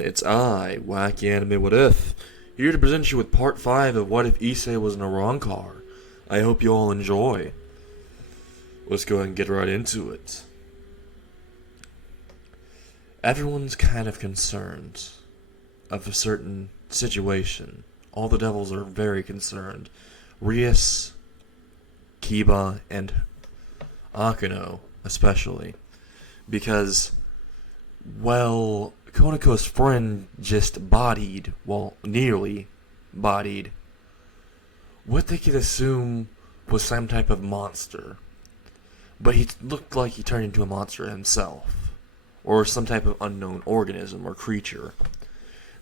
everyone, it's I, Wacky Anime What If, here to present you with part 5 of What If Issei was an Arrancar. I hope you all enjoy. Let's go ahead and get right into it. Everyone's kind of concerned of a certain situation. All the devils are very concerned. Rias, Kiba, and Akeno especially. Because, well, Konako's friend just bodied, well, nearly bodied, what they could assume was some type of monster. But he looked like he turned into a monster himself, or some type of unknown organism or creature.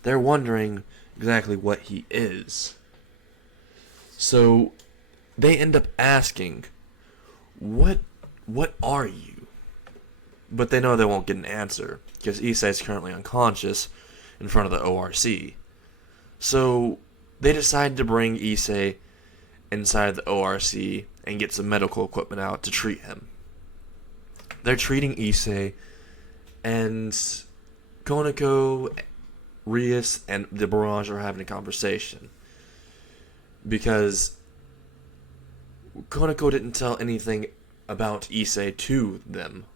They're wondering exactly what he is. So, they end up asking, what are you? But they know they won't get an answer, because Issei is currently unconscious in front of the ORC. So, they decide to bring Issei inside the ORC and get some medical equipment out to treat him. They're treating Issei, and Konako, Rias, and the Barrage are having a conversation. Because Konako didn't tell anything about Issei to them,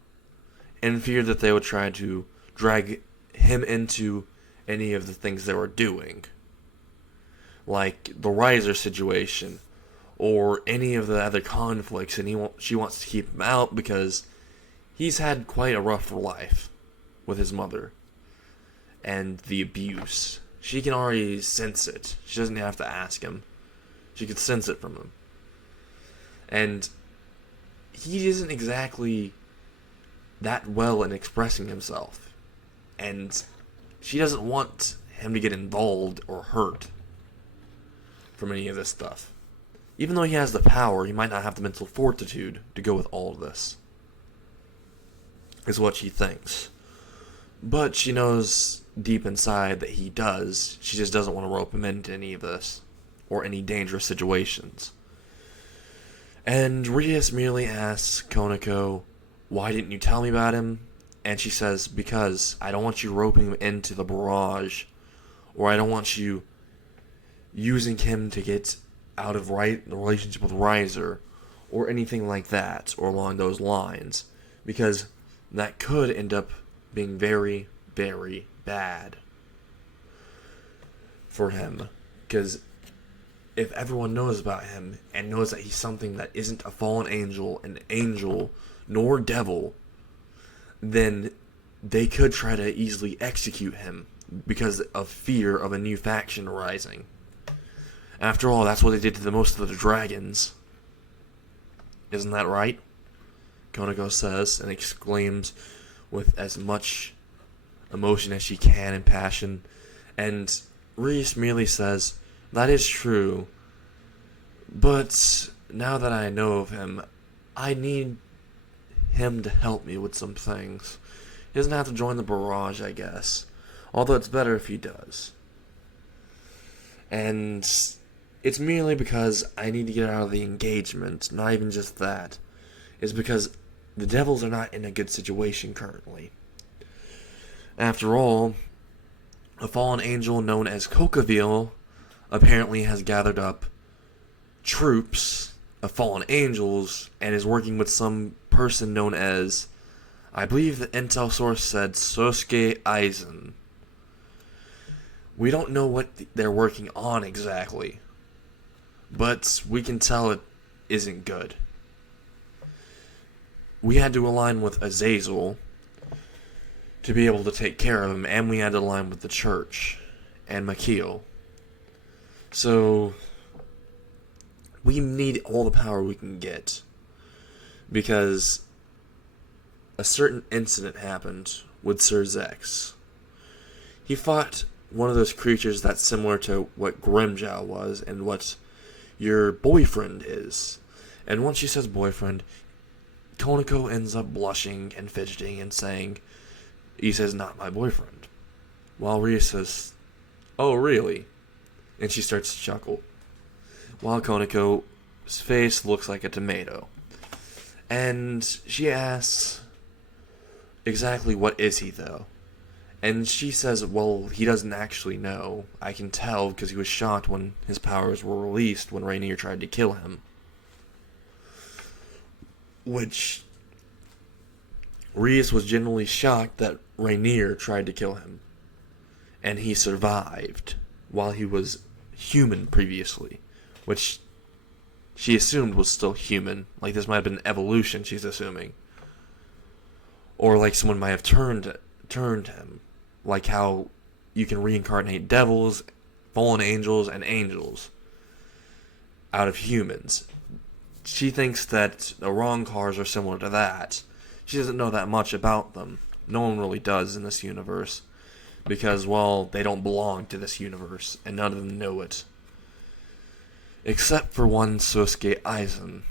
in fear that they would try to drag him into any of the things they were doing. Like the Riser situation, or any of the other conflicts, and she wants to keep him out because he's had quite a rough life with his mother. And the abuse. She can already sense it. She doesn't have to ask him. She can sense it from him. And he isn't exactly that well in expressing himself. And she doesn't want him to get involved or hurt from any of this stuff. Even though he has the power, he might not have the mental fortitude to go with all of this, is what she thinks. But she knows deep inside that he does. She just doesn't want to rope him into any of this, or any dangerous situations. And Rias merely asks Konako, why didn't you tell me about him? And she says, because I don't want you roping him into the Barrage, or I don't want you using him to get out of the relationship with Riser, or anything like that, or along those lines, because that could end up being very, very bad for him. Because if everyone knows about him, and knows that he's something that isn't a fallen angel, an angel, nor devil, then they could try to easily execute him because of fear of a new faction arising. After all, that's what they did to most of the dragons. Isn't that right? Konako says, and exclaims with as much emotion as she can and passion. And Reese merely says, that is true, but now that I know of him, I need him to help me with some things. He doesn't have to join the Barrage, I guess. Although it's better if he does. And it's merely because I need to get out of the engagement, not even just that. It's because the devils are not in a good situation currently. After all, a fallen angel known as Kokaville apparently has gathered up troops of fallen angels and is working with some person known as, I believe the intel source said, Sosuke Aizen. We don't know what they're working on exactly, but we can tell it isn't good. We had to align with Azazel to be able to take care of him, and we had to align with the church and Makio. So we need all the power we can get, because a certain incident happened with Sir Zex. He fought one of those creatures that's similar to what Grimjow was and what your boyfriend is. And once she says boyfriend, Konako ends up blushing and fidgeting and saying, Issei's not my boyfriend. While Rhea says, oh really? And she starts to chuckle. While Konako's face looks like a tomato. And she asks, exactly what is he though? And she says, well, he doesn't actually know. I can tell because he was shocked when his powers were released when Rainier tried to kill him. Which, Reese was genuinely shocked that Rainier tried to kill him. And he survived while he was human previously. Which she assumed was still human. Like, this might have been evolution, she's assuming. Or like someone might have turned him. Like how you can reincarnate devils, fallen angels, and angels out of humans. She thinks that the Arrancars are similar to that. She doesn't know that much about them. No one really does in this universe. Because, well, they don't belong to this universe, and none of them know it. Except for one Sosuke Aizen,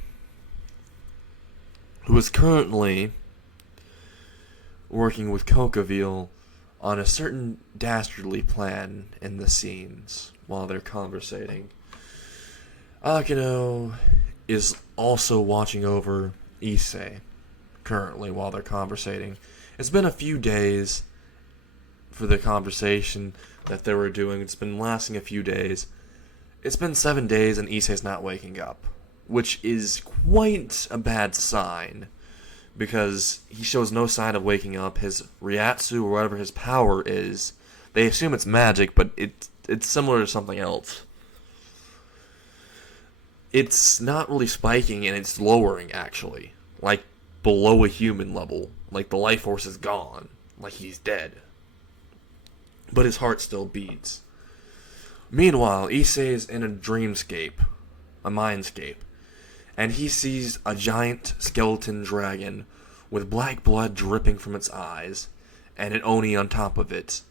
who is currently working with Kokaville on a certain dastardly plan in the scenes while they're conversating. Akino is also watching over Issei currently while they're conversating. It's been a few days for the conversation that they were doing. It's been lasting a few days. It's been 7 days and Issei's not waking up, which is quite a bad sign. Because he shows no sign of waking up. His Ryatsu, or whatever his power is, they assume it's magic, but it's similar to something else. It's not really spiking, and it's lowering, actually. Like, below a human level. Like, the life force is gone. Like, he's dead. But his heart still beats. Meanwhile, Issei is in a dreamscape. A mindscape. And he sees a giant skeleton dragon with black blood dripping from its eyes, and an Oni on top of it.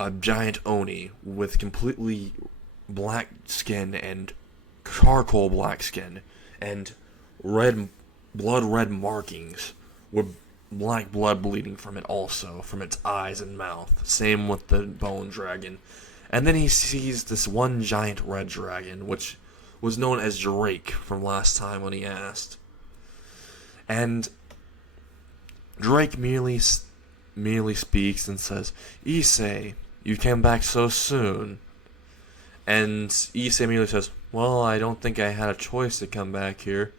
A giant Oni with completely black skin and charcoal black skin, and blood red markings with black blood bleeding from it also, from its eyes and mouth. Same with the bone dragon. And then he sees this one giant red dragon, which was known as Drake from last time when he asked. And Drake merely speaks and says, Issei, you came back so soon. And Issei merely says, well, I don't think I had a choice to come back here.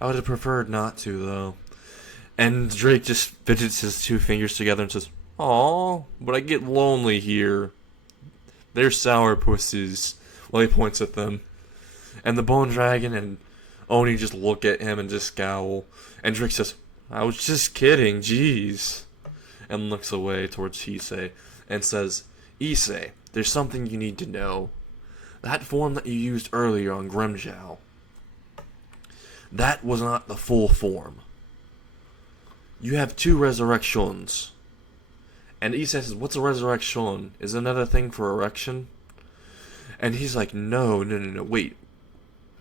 I would have preferred not to, though. And Drake just fidgets his two fingers together and says, aw, but I get lonely here. They're sourpusses, while he points at them. And the Bone Dragon and Oni just look at him and just scowl. And Drake says, I was just kidding, jeez. And looks away towards Issei and says, Issei, there's something you need to know. That form that you used earlier on Grimjow, that was not the full form. You have 2 resurrections. And Issei says, what's a resurrection? Is it another thing for erection? And he's like, no, wait.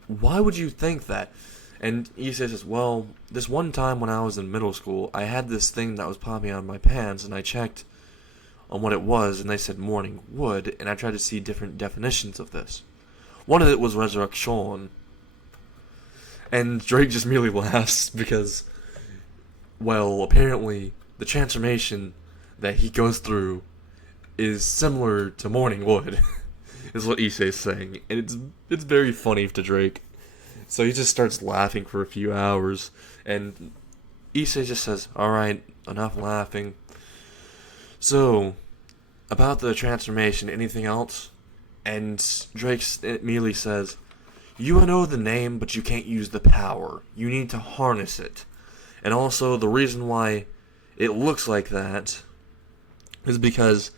Why would you think that? And Issei says, well, this one time when I was in middle school, I had this thing that was popping out of my pants, and I checked on what it was, and they said morning wood, and I tried to see different definitions of this. One of it was resurrection. And Drake just merely laughs because, well, apparently the transformation that he goes through is similar to morning wood. Is what Issei's saying, and it's very funny to Drake. So he just starts laughing for a few hours, and Issei just says, alright, enough laughing. So, about the transformation, anything else? And Drake immediately says, you know the name, but you can't use the power. You need to harness it. And also, the reason why it looks like that is because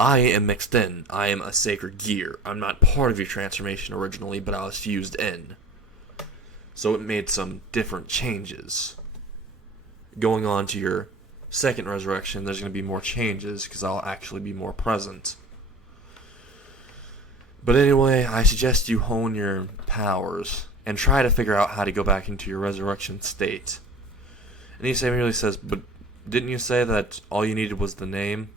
I am mixed in. I am a sacred gear. I'm not part of your transformation originally, but I was fused in. So it made some different changes. Going on to your second resurrection, there's going to be more changes, because I'll actually be more present. But anyway, I suggest you hone your powers, and try to figure out how to go back into your resurrection state. And Issei merely says, but didn't you say that all you needed was the name?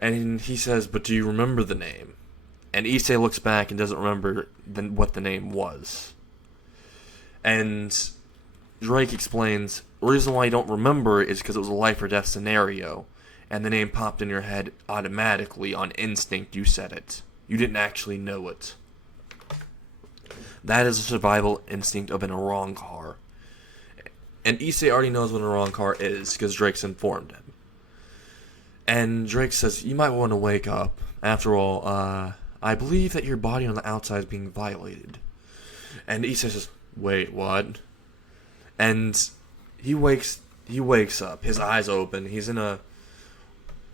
And he says, but do you remember the name? And Issei looks back and doesn't remember what the name was. And Drake explains, the reason why you don't remember is because it was a life or death scenario. and the name popped in your head automatically on instinct. You said it. You didn't actually know it. That is a survival instinct of an Arrancar. And Issei already knows what an Arrancar is, because Drake's informed him. And Drake says, you might want to wake up. After all, I believe that your body on the outside is being violated. And Issei says, wait, what? And he wakes up, his eyes open, he's in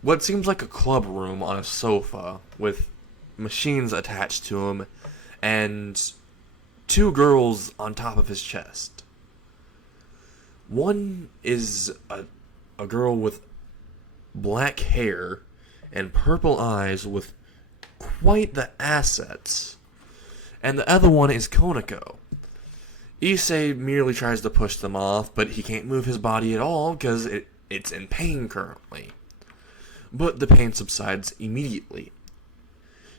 what seems like a club room on a sofa, with machines attached to him, and 2 girls on top of his chest. One is a girl with black hair and purple eyes with quite the assets. And the other one is Konako. Issei merely tries to push them off, but he can't move his body at all because it's in pain currently. But the pain subsides immediately,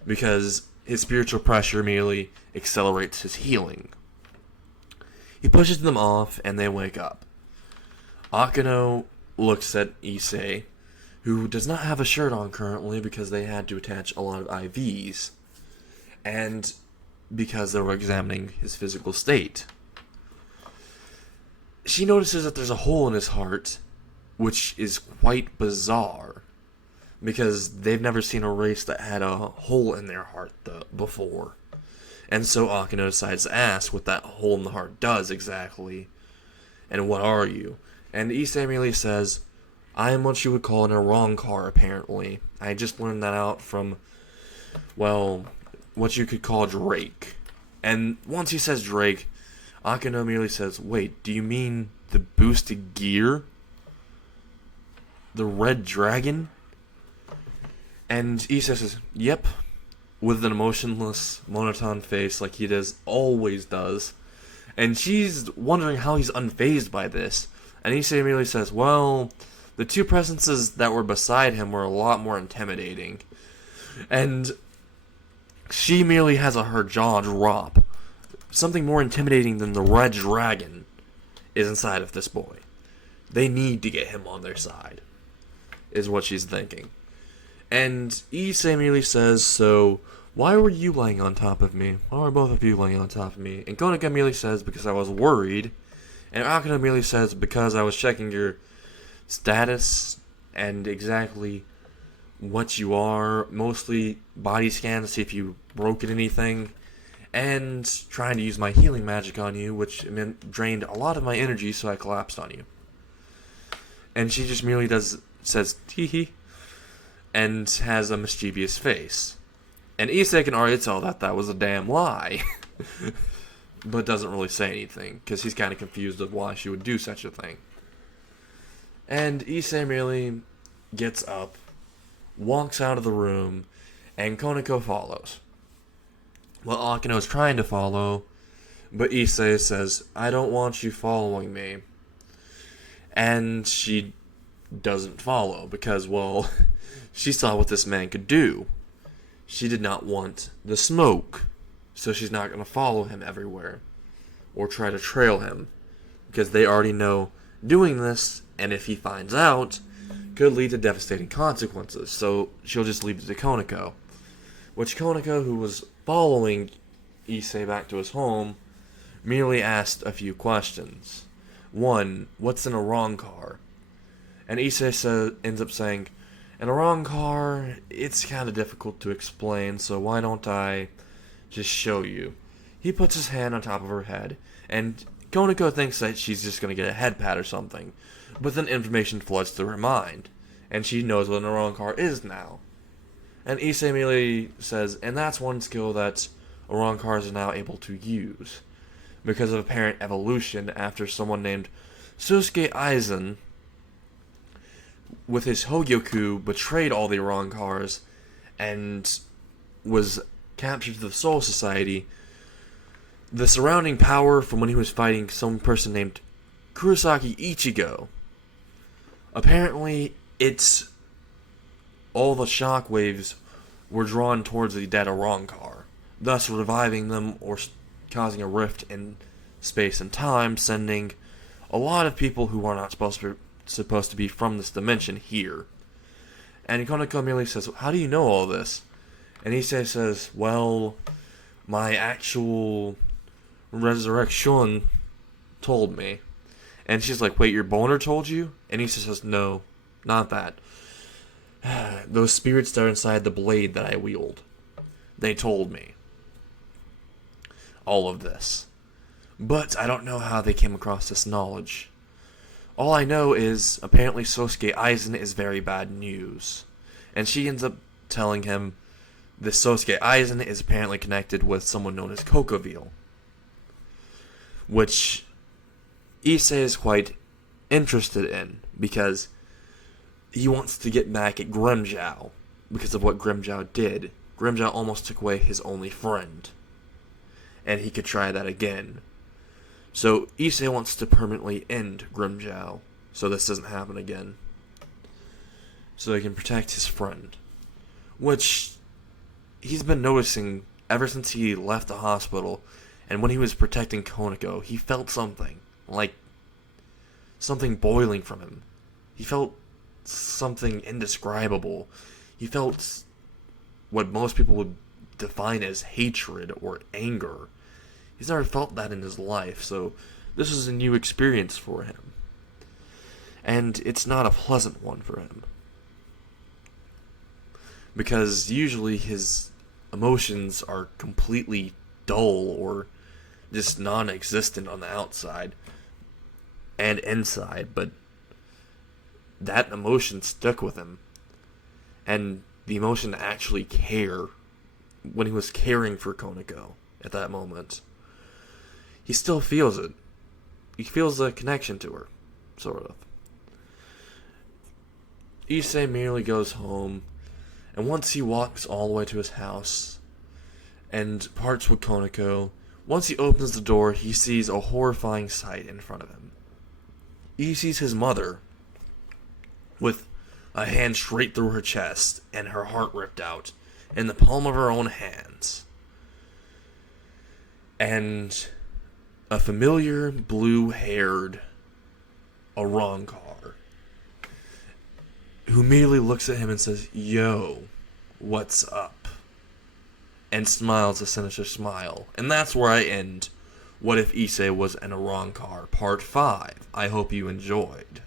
because his spiritual pressure merely accelerates his healing. He pushes them off, and they wake up. Akeno looks at Issei, who does not have a shirt on currently because they had to attach a lot of IVs, and because they were examining his physical state. She notices that there's a hole in his heart, which is quite bizarre, because they've never seen a race that had a hole in their heart before. And so Akeno decides to ask what that hole in the heart does exactly, and what are you? And Issei merely says, I am what you would call an Arrancar, apparently. I just learned that out from, well, what you could call Drake. And once he says Drake, Akeno merely says, wait, do you mean the boosted gear? The red dragon? And Issei says, yep, with an emotionless, monotone face like he always does. And she's wondering how he's unfazed by this. And Issei merely says, well, the 2 presences that were beside him were a lot more intimidating. And she merely has her jaw drop. Something more intimidating than the red dragon is inside of this boy. They need to get him on their side, is what she's thinking. And Issei merely says, so, why were you laying on top of me? Why were both of you laying on top of me? And Konaka merely says, because I was worried. And Akeno merely says, because I was checking your status and exactly what you are, mostly body scans to see if you broke at anything, and trying to use my healing magic on you, which drained a lot of my energy, so I collapsed on you. And she just merely says, tee-hee, and has a mischievous face. And Issei can already tell that that was a damn lie, but doesn't really say anything, because he's kind of confused of why she would do such a thing. And Issei merely gets up, walks out of the room, and Konako follows. Well, Akeno is trying to follow, but Issei says, I don't want you following me. And she doesn't follow, because, well, she saw what this man could do. She did not want the smoke, so she's not going to follow him everywhere, or try to trail him, because they already know doing this, and if he finds out, could lead to devastating consequences, so she'll just leave it to Konako. Which Konako, who was following Issei back to his home, merely asked a few questions. 1, what's an Arrancar? And Issei ends up saying, an Arrancar, it's kind of difficult to explain, so why don't I just show you? He puts his hand on top of her head, and Konako thinks that she's just going to get a head pat or something, but then information floods through her mind, and she knows what an Arrancar is now. And Issei immediately says, and that's one skill that Arrancars are now able to use, because of apparent evolution after someone named Susuke Aizen, with his Hogyoku, betrayed all the Arrancars, and was captured to the Soul Society. The surrounding power from when he was fighting some person named Kurosaki Ichigo, apparently it's all the shockwaves were drawn towards the dead Arrancar, thus reviving them or causing a rift in space and time, sending a lot of people who are not supposed to be from this dimension here. And Konako merely says, how do you know all this? And Issei says, well, my actual resurrection told me. And she's like, wait, your boner told you? And Issei says, no, not that. Those spirits that are inside the blade that I wield, they told me all of this. But I don't know how they came across this knowledge. All I know is, apparently Sosuke Aizen is very bad news. And she ends up telling him this Sosuke Aizen is apparently connected with someone known as Cocoville. Which Issei is quite interested in, because he wants to get back at Grimmjow, because of what Grimmjow did. Grimmjow almost took away his only friend, and he could try that again. So Issei wants to permanently end Grimmjow, so this doesn't happen again, so he can protect his friend, which he's been noticing ever since he left the hospital. And when he was protecting Konako, he felt something, like something boiling from him. He felt something indescribable. He felt what most people would define as hatred or anger. He's never felt that in his life, so this is a new experience for him. And it's not a pleasant one for him, because usually his emotions are completely dull or just non-existent on the outside and inside, but that emotion stuck with him. And the emotion to actually care, when he was caring for Konako at that moment, he still feels it. He feels a connection to her, sort of. Issei merely goes home, and once he walks all the way to his house and parts with Konako, once he opens the door, he sees a horrifying sight in front of him. He sees his mother with a hand straight through her chest and her heart ripped out in the palm of her own hands. And a familiar blue-haired Arrancar, who immediately looks at him and says, "Yo, what's up?" and smiles a sinister smile. And that's where I end What If Issei Was an Arrancar, Part 5. I hope you enjoyed.